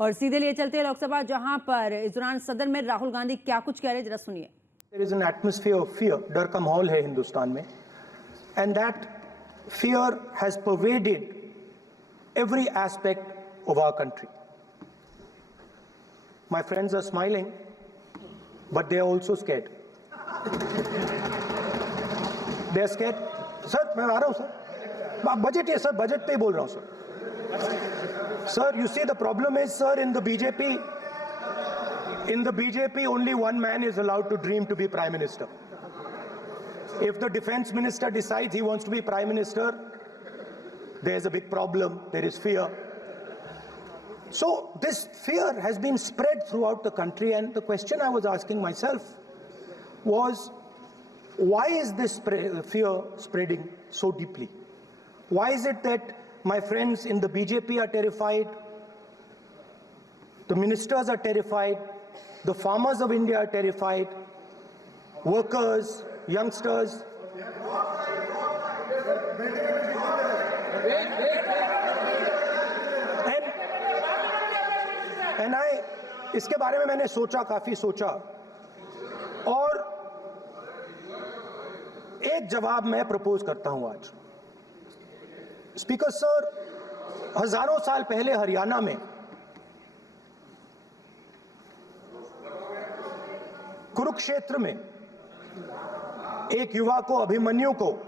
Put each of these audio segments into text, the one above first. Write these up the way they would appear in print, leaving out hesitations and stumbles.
और सीधे लिए चलते हैं लोकसभा, जहां पर इस दौरान सदन में राहुल गांधी क्या कुछ कह रहे, जरा सुनिए। There is an atmosphere of fear, डर का माहौल है हिंदुस्तान में, and that fear has pervaded every aspect of our country. My friends are smiling, but they are also scared. They are scared. Sir मैं आ रहा हूँ सर, बजट है sir, budget पे ही बोल रहा हूँ sir. Sir, you see the problem is, sir, in the BJP only one man is allowed to dream to be Prime Minister. If the Defense Minister decides he wants to be Prime Minister, there is a big problem, there is fear. So this fear has been spread throughout the country, and the question I was asking myself was, why is this fear spreading so deeply? Why is it that my friends in the BJP are terrified, the ministers are terrified, the farmers of India are terrified, workers, youngsters? And इसके बारे में मैंने सोचा, काफी सोचा, और एक जवाब मैं प्रपोज करता हूं आज. स्पीकर सर, हजारों साल पहले हरियाणा में कुरुक्षेत्र में एक युवा को, अभिमन्यु को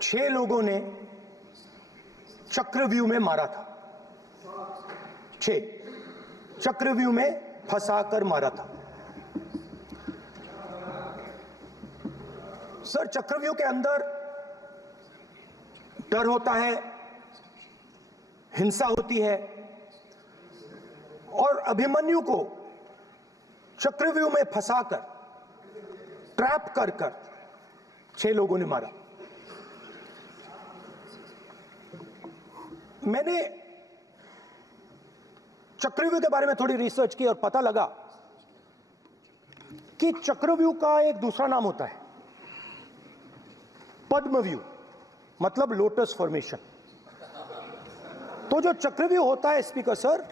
6 लोगों ने चक्रव्यूह में मारा था. 6 चक्रव्यूह में फंसाकर मारा था. सर, चक्रव्यूह के अंदर डर होता है, हिंसा होती है, और अभिमन्यु को चक्रव्यूह में फंसाकर, ट्रैप कर 6 लोगों ने मारा. मैंने चक्रव्यूह के बारे में थोड़ी रिसर्च की और पता लगा कि चक्रव्यूह का एक दूसरा नाम होता है पद्मव्यूह, मतलब लोटस फॉर्मेशन. तो जो चक्रव्यूह होता है स्पीकर सर,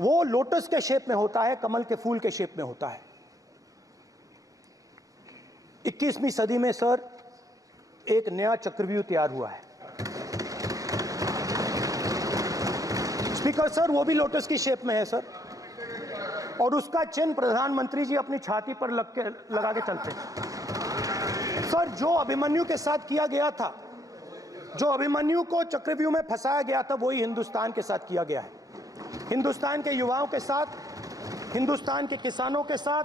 वो लोटस के शेप में होता है, कमल के फूल के शेप में होता है. 21वीं सदी में सर एक नया चक्रव्यूह तैयार हुआ है स्पीकर सर, वो भी लोटस की शेप में है सर, और उसका चिन्ह प्रधानमंत्री जी अपनी छाती पर लगा के चलते हैं. सर, जो अभिमन्यु के साथ किया गया था, जो अभिमन्यु को चक्रव्यूह में फंसाया गया था, वही हिंदुस्तान के साथ किया गया है. हिंदुस्तान के युवाओं के साथ, हिंदुस्तान के किसानों के साथ,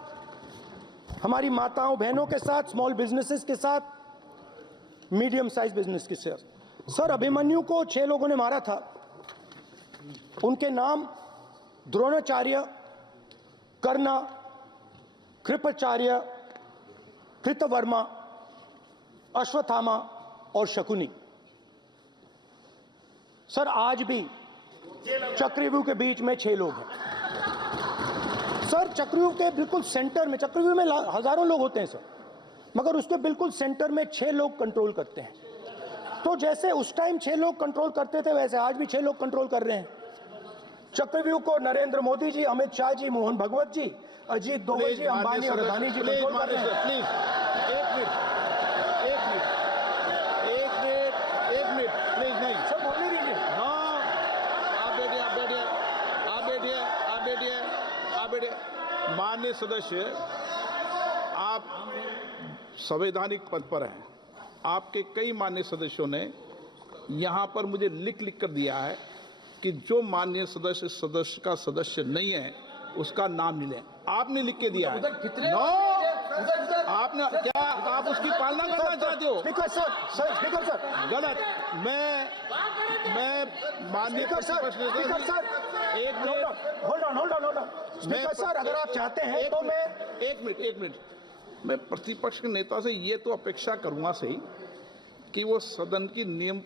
हमारी माताओं बहनों के साथ, स्मॉल बिजनेसेस के साथ, मीडियम साइज बिजनेस के साथ. सर, अभिमन्यु को 6 लोगों ने मारा था. उनके नाम द्रोणाचार्य, कर्ण, कृपाचार्य, कृतवर्मा, अश्वत्थामा और शकुनी. सर, आज भी चक्रव्यूह के बीच में 6 लोग हैं. सर, चक्रव्यूह के बिल्कुल सेंटर में, चक्रव्यूह में हजारों लोग होते हैं सर, मगर उसके बिल्कुल सेंटर में 6 लोग कंट्रोल करते हैं. तो जैसे उस टाइम 6 लोग कंट्रोल करते थे, वैसे आज भी 6 लोग कंट्रोल कर रहे हैं. चक्रव्यूह को नरेंद्र मोदी जी, अमित शाह जी, मोहन भगवत जी, अजीत दोवल जी, अंबानी और अदानी जी कंट्रोल कर रहे हैं. प्लीज एक मिनट प्लीज. नहीं सर, बोलने दीजिए. हाँ, आप बैठिए. माननीय सदस्य, आप संवैधानिक पद पर हैं. आपके कई माननीय सदस्यों ने यहाँ पर मुझे लिख कर दिया है कि जो माननीय सदस्य का सदस्य नहीं है उसका नाम नहीं लें. आपने लिख के दिया है. नो, आपने क्या, आप उसकी पालना करना चाहते हो? स्पीकर सर, गलत. मैं माननीय सर, एक minute, hold on. Speaker sir, अगर आप चाहते हैं तो मैं एक मिनट मैं प्रतिपक्ष के नेता से ये तो अपेक्षा करूंगा सही कि वो सदन की नियम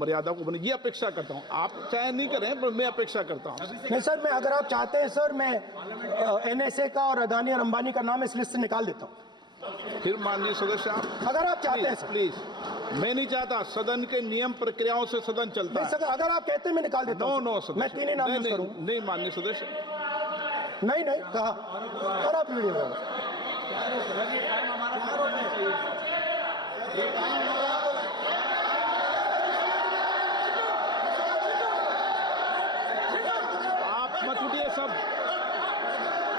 मर्यादा को बने, ये अपेक्षा करता हूं. आप चाहे नहीं करें, पर मैं अपेक्षा करता हूं. नहीं सर, मैं, अगर आप चाहते हैं सर, मैं NSA का और अदानी और अंबानी का नाम इस लिस्ट से निकाल देता हूं. फिर माननीय सदस्य, आप अगर आप चाहते हैं सर. प्लीज मैं नहीं चाहता, सदन के नियम प्रक्रियाओं से सदन चलता है। सर, अगर आप कहते हैं मैं निकाल देता हूं। नो सदस्य, मैं तीन ही नाम यूज करूंगा। नहीं माननीय सदस्य, नहीं कहा और आप वीडियो आप मत उठिए सब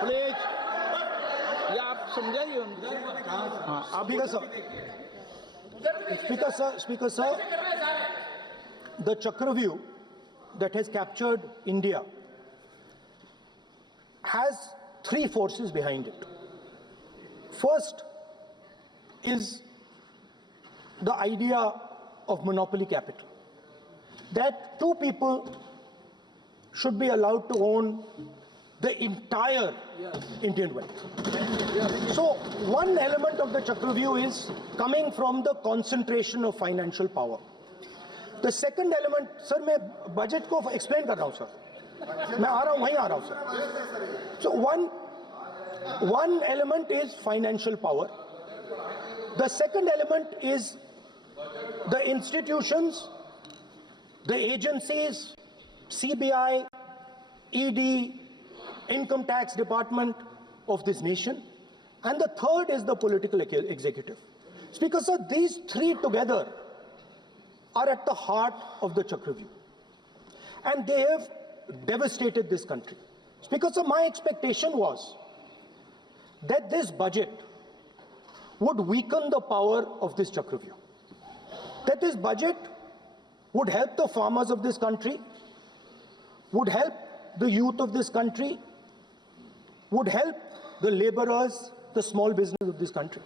प्लीज, या आप समझाइए उनको। हाँ आप Speaker sir, the Chakravyuh that has captured India has three forces behind it. First is the idea of monopoly capital, that two people should be allowed to own the entire Indian wealth. So one element of the Chakravyuh is coming from the concentration of financial power. The second element, sir, मैं budget को explain कर रहा हूँ sir. मैं आ रहा हूँ, वहीं आ रहा हूँ sir. So one element is financial power. The second element is the institutions, the agencies, CBI, ED, Income Tax Department of this nation, and the third is the political executive. Speaker sir, these three together are at the heart of the Chakravyuh, and they have devastated this country. Speaker sir, my expectation was that this budget would weaken the power of this Chakravyuh, that this budget would help the farmers of this country, would help the youth of this country, would help the laborers, the small business of this country.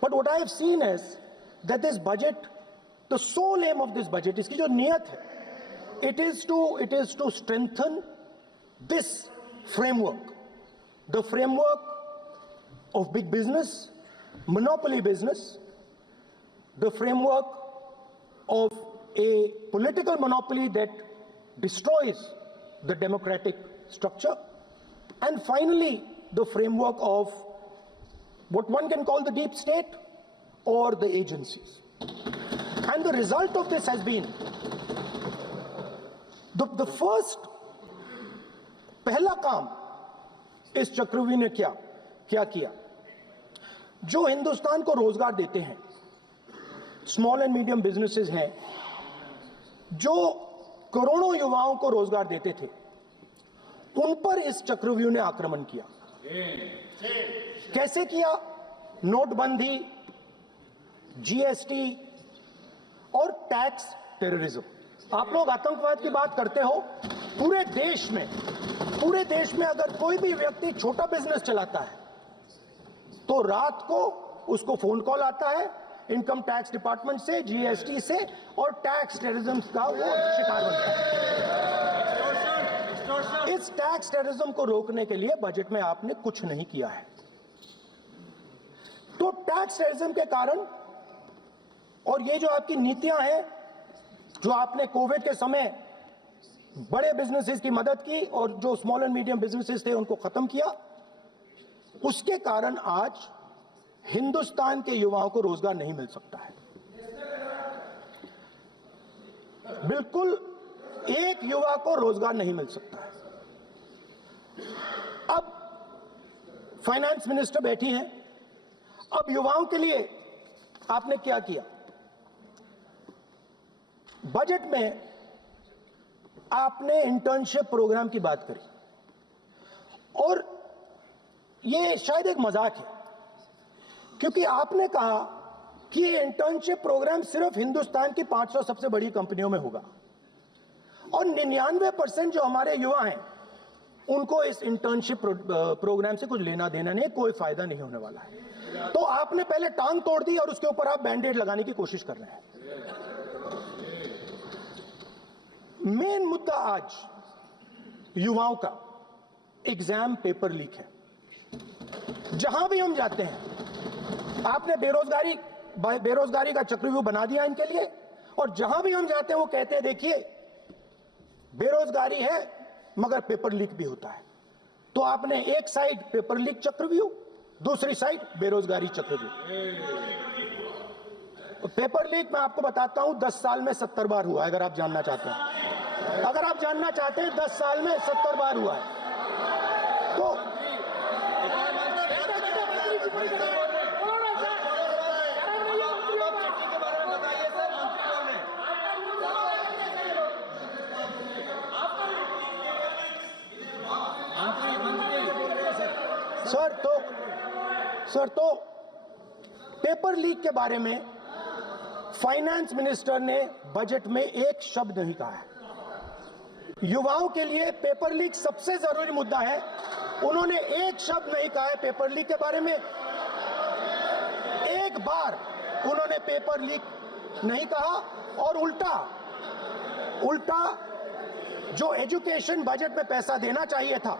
But what I have seen is that this budget, the sole aim of this budget, iski jo niyat hai, it is to strengthen this framework, the framework of big business, monopoly business, the framework of a political monopoly that destroys the democratic structure, and finally the framework of what one can call the deep state or the agencies. And the result of this has been the first पहला काम इस चक्रव्यूह ने क्या किया, जो हिंदुस्तान को रोजगार देते हैं, स्मॉल एंड मीडियम बिजनेसेस हैं, जो करोड़ों युवाओं को रोजगार देते थे, उन पर इस चक्रव्यूह ने आक्रमण किया। कैसे किया? नोटबंदी, जीएसटी और टैक्स टेररिज्म। आप लोग आतंकवाद की बात करते हो, पूरे देश में अगर कोई भी व्यक्ति छोटा बिजनेस चलाता है तो रात को उसको फोन कॉल आता है इनकम टैक्स डिपार्टमेंट से, जीएसटी से, और टैक्स टेररिज्म का वो शिकार बनता है। इस टैक्स टेररिज्म को रोकने के लिए बजट में आपने कुछ नहीं किया है। तो टैक्स टेररिज्म के कारण और ये जो आपकी नीतियां हैं, जो आपने कोविड के समय बड़े बिजनेसेस की मदद की और जो स्मॉल एंड मीडियम बिजनेसेस थे उनको खत्म किया, उसके कारण आज हिंदुस्तान के युवाओं को रोजगार नहीं मिल सकता है। बिल्कुल एक युवा को रोजगार नहीं मिल सकता है। अब फाइनेंस मिनिस्टर बैठी हैं, अब युवाओं के लिए आपने क्या किया? बजट में आपने इंटर्नशिप प्रोग्राम की बात करी और ये शायद एक मजाक है, क्योंकि आपने कहा कि ये इंटर्नशिप प्रोग्राम सिर्फ हिंदुस्तान की 500 सबसे बड़ी कंपनियों में होगा और 99% जो हमारे युवा हैं उनको इस इंटर्नशिप प्रोग्राम से कुछ लेना देना नहीं, कोई फायदा नहीं होने वाला है। तो आपने पहले टांग तोड़ दी और उसके ऊपर आप बैंडेड लगाने की कोशिश कर रहे हैं। मेन मुद्दा आज युवाओं का एग्जाम पेपर लीक है। जहां भी हम जाते हैं, आपने बेरोजगारी का चक्रव्यूह बना दिया इनके लिए, और जहां भी हम जाते हैं वो कहते हैं देखिए बेरोजगारी है मगर पेपर लीक भी होता है। तो आपने एक साइड पेपर लीक चक्रव्यूह, दूसरी साइड बेरोजगारी चक्रव्यूह। पेपर लीक मैं आपको बताता हूं 10 साल में 70 बार हुआ है, अगर आप जानना चाहते हैं। अगर आप जानना चाहते हैं 10 साल में 70 बार हुआ है तो सर तो पेपर लीक के बारे में फाइनेंस मिनिस्टर ने बजट में एक शब्द नहीं कहा है। युवाओं के लिए पेपर लीक सबसे जरूरी मुद्दा है, उन्होंने एक शब्द नहीं कहा है पेपर लीक के बारे में। एक बार उन्होंने पेपर लीक नहीं कहा और उल्टा जो एजुकेशन बजट में पैसा देना चाहिए था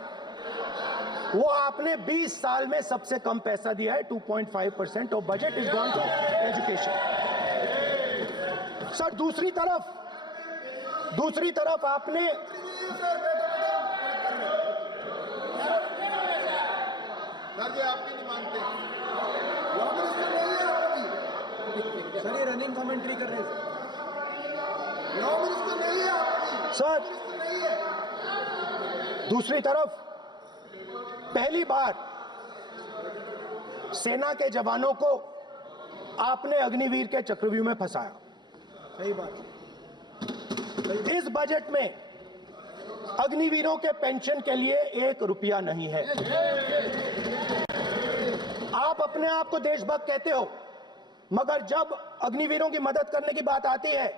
वो आपने 20 साल में सबसे कम पैसा दिया है। 2.5% of budget is gone to education. Sir दूसरी तरफ आपने आपकी नहीं मानते सर, ये रनिंग कमेंट्री कर रहे हैं सर। दूसरी तरफ पहली बार सेना के जवानों को आपने अग्निवीर के चक्रव्यूह में फंसाया। सही बात। इस बजट में अग्निवीरों के पेंशन के लिए 1 रुपया नहीं है। आप अपने आप को देशभक्त कहते हो, मगर जब अग्निवीरों की मदद करने की बात आती है,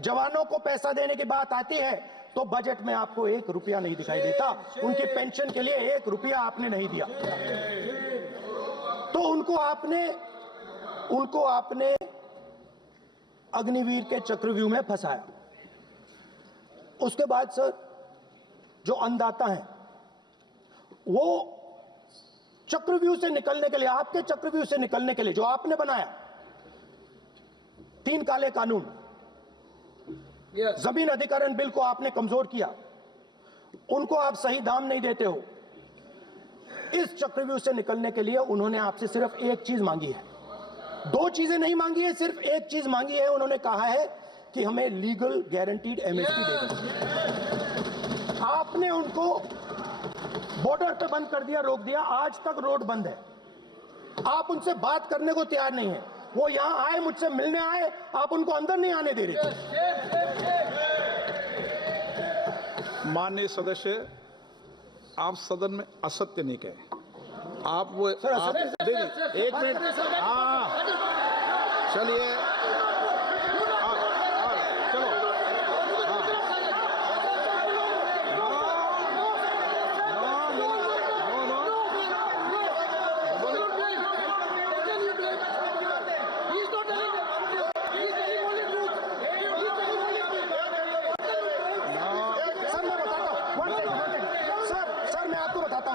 जवानों को पैसा देने की बात आती है, तो बजट में आपको 1 रुपया नहीं दिखाई देता। उनकी पेंशन के लिए 1 रुपया आपने नहीं दिया। तो उनको आपने अग्निवीर के चक्रव्यूह में फंसाया। उसके बाद सर जो अन्नदाता हैं वो चक्रव्यूह से निकलने के लिए, आपके चक्रव्यूह से निकलने के लिए जो आपने बनाया 3 काले कानून, जमीन अधिग्रहण बिल को आपने कमजोर किया, उनको आप सही दाम नहीं देते हो। इस चक्रव्यूह से निकलने के लिए उन्होंने आपसे सिर्फ एक चीज मांगी है, 2 चीजें नहीं मांगी है, सिर्फ एक चीज मांगी है। उन्होंने कहा है कि हमें लीगल गारंटीड एमएसपी दे दो। आपने उनको बॉर्डर पे बंद कर दिया, रोक दिया, आज तक रोड बंद है। आप उनसे बात करने को तैयार नहीं है। वो यहां आए, मुझसे मिलने आए, आप उनको अंदर नहीं आने दे रहे। माननीय सदस्य, आप सदन में असत्य नहीं कहे। आप वो देखिए, 1 मिनट, हाँ चलिए,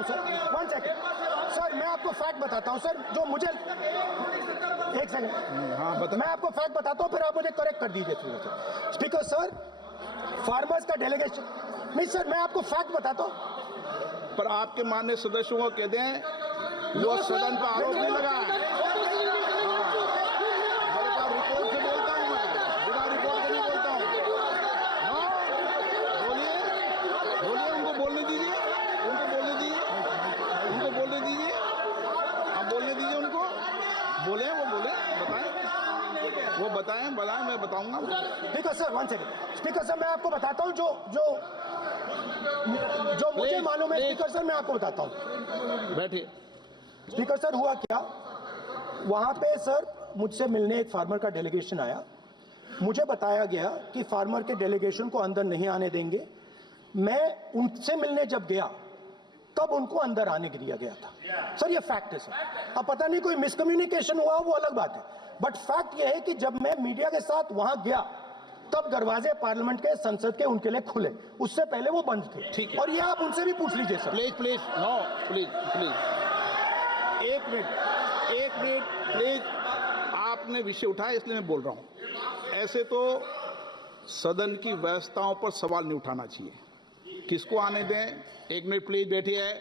चलो, सर मैं आपको फैक्ट बताता हूं सर, जो मुझे एक सेकंड, हाँ बता। मैं आपको फैक्ट बताता हूं, फिर आप मुझे करेक्ट कर दीजिए। स्पीकर सर, फार्मर्स का डेलीगेशन नहीं सर, मैं आपको फैक्ट बताता हूं। पर आपके माननीय सदस्यों को कह दें वो सदन पर आरोप नहीं लगाए। रिपोर्ट से बोलता हूं मैं, बिना रिपोर्ट से नहीं बोलता हूं। हाँ बोलिए, उनको बोलने दीजिए, उनको बोलने दीजिए, आप बोलने दीजिए उनको, बोले, वो बताएं, मैं बताऊंगा। Speaker sir 1 second. Speaker sir मैं आपको बताता हूं जो मुझे मालूम है। स्पीकर सर मैं आपको बताता हूं, बैठिए। स्पीकर सर हुआ क्या, वहां पे सर मुझसे मिलने एक फार्मर का डेलीगेशन आया। मुझे बताया गया कि फार्मर के डेलीगेशन को अंदर नहीं आने देंगे। मैं उनसे मिलने जब गया तब उनको अंदर आने के दिया गया था। सर ये फैक्ट है सर। अब पता नहीं कोई मिसकम्युनिकेशन हुआ, वो अलग बात है, बट फैक्ट ये है कि जब मैं मीडिया के साथ वहां गया तब दरवाजे पार्लियामेंट के, संसद के उनके लिए खुले, उससे पहले वो बंद थे। ठीक है। और ये आप उनसे भी पूछ लीजिए सर। प्लीज, नो प्लीज, एक मिनट, आपने विषय उठाया इसलिए मैं बोल रहा हूं। ऐसे तो सदन की व्यवस्थाओं पर सवाल नहीं उठाना चाहिए। किसको आने दें, 1 मिनट प्लीज बैठिए,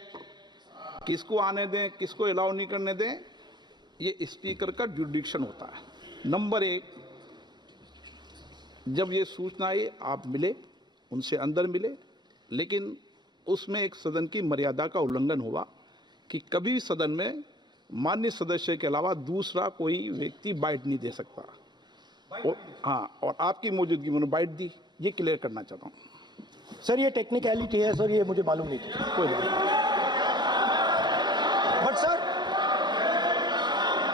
किसको आने दें, किसको अलाउ नहीं करने दें, ये स्पीकर का जुडिक्शन होता है। नंबर 1, जब ये सूचना आई आप मिले, उनसे अंदर मिले, लेकिन उसमें एक सदन की मर्यादा का उल्लंघन हुआ कि कभी सदन में माननीय सदस्य के अलावा दूसरा कोई व्यक्ति बाइट नहीं दे सकता। और हाँ, और आपकी मौजूदगी में बाइट दी, ये क्लियर करना चाहता हूँ। सर ये टेक्निकलिटी है सर, ये मुझे मालूम नहीं थी। कोई नहीं, बट सर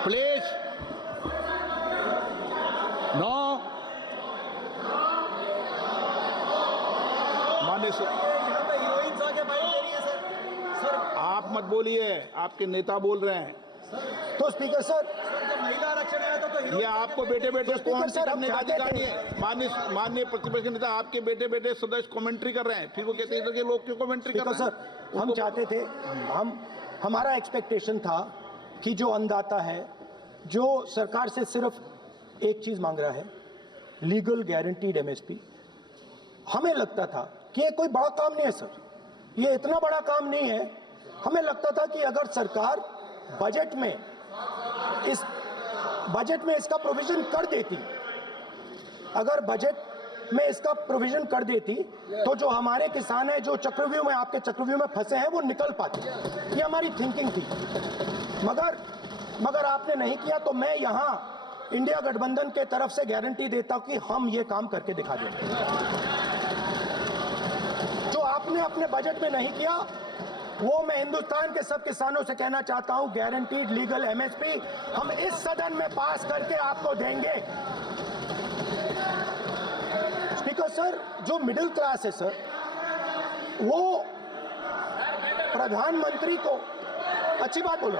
प्लीज नो। माननीय यहाँ पे हीरोइंस आके बाइट दे रही है सर। आप मत बोलिए, आपके नेता बोल रहे हैं। तो स्पीकर सर, जब महिला आरक्षण आया था तो ये आपको बेटे बेटे स्पीकर कमेंट्री सर, हम करने का चाहते अधिकार थे- नहीं है। माननीय प्रतिपक्ष नेता, आपके बेटे बेटे सदस्य कमेंट्री कर रहे हैं, फिर वो कहते हैं कि लोग क्यों कमेंट्री कर स्पीकर रहे सर, हैं। हम चाहते थे, हमारा एक्सपेक्टेशन था कि जो अन्नदाता है, जो सरकार से सिर्फ एक चीज मांग रहा है, लीगल गारंटीड एमएसपी, हमें लगता था कि ये कोई बड़ा काम नहीं है सर, ये इतना बड़ा काम नहीं है। हमें लगता था कि अगर सरकार बजट में इसका प्रोविजन कर देती, अगर बजट में इसका प्रोविजन कर देती, तो जो हमारे किसान हैं जो चक्रव्यूह में, आपके चक्रव्यूह में फंसे हैं, वो निकल पाते। ये हमारी थिंकिंग थी, मगर आपने नहीं किया। तो मैं यहां इंडिया गठबंधन के तरफ से गारंटी देता हूं कि हम ये काम करके दिखा देंगे। जो आपने अपने बजट में नहीं किया, वो मैं हिंदुस्तान के सब किसानों से कहना चाहता हूं, गारंटीड लीगल एमएसपी हम इस सदन में पास करके आपको देंगे। स्पीकर सर, जो मिडिल क्लास है सर, वो प्रधानमंत्री को, अच्छी बात बोलो,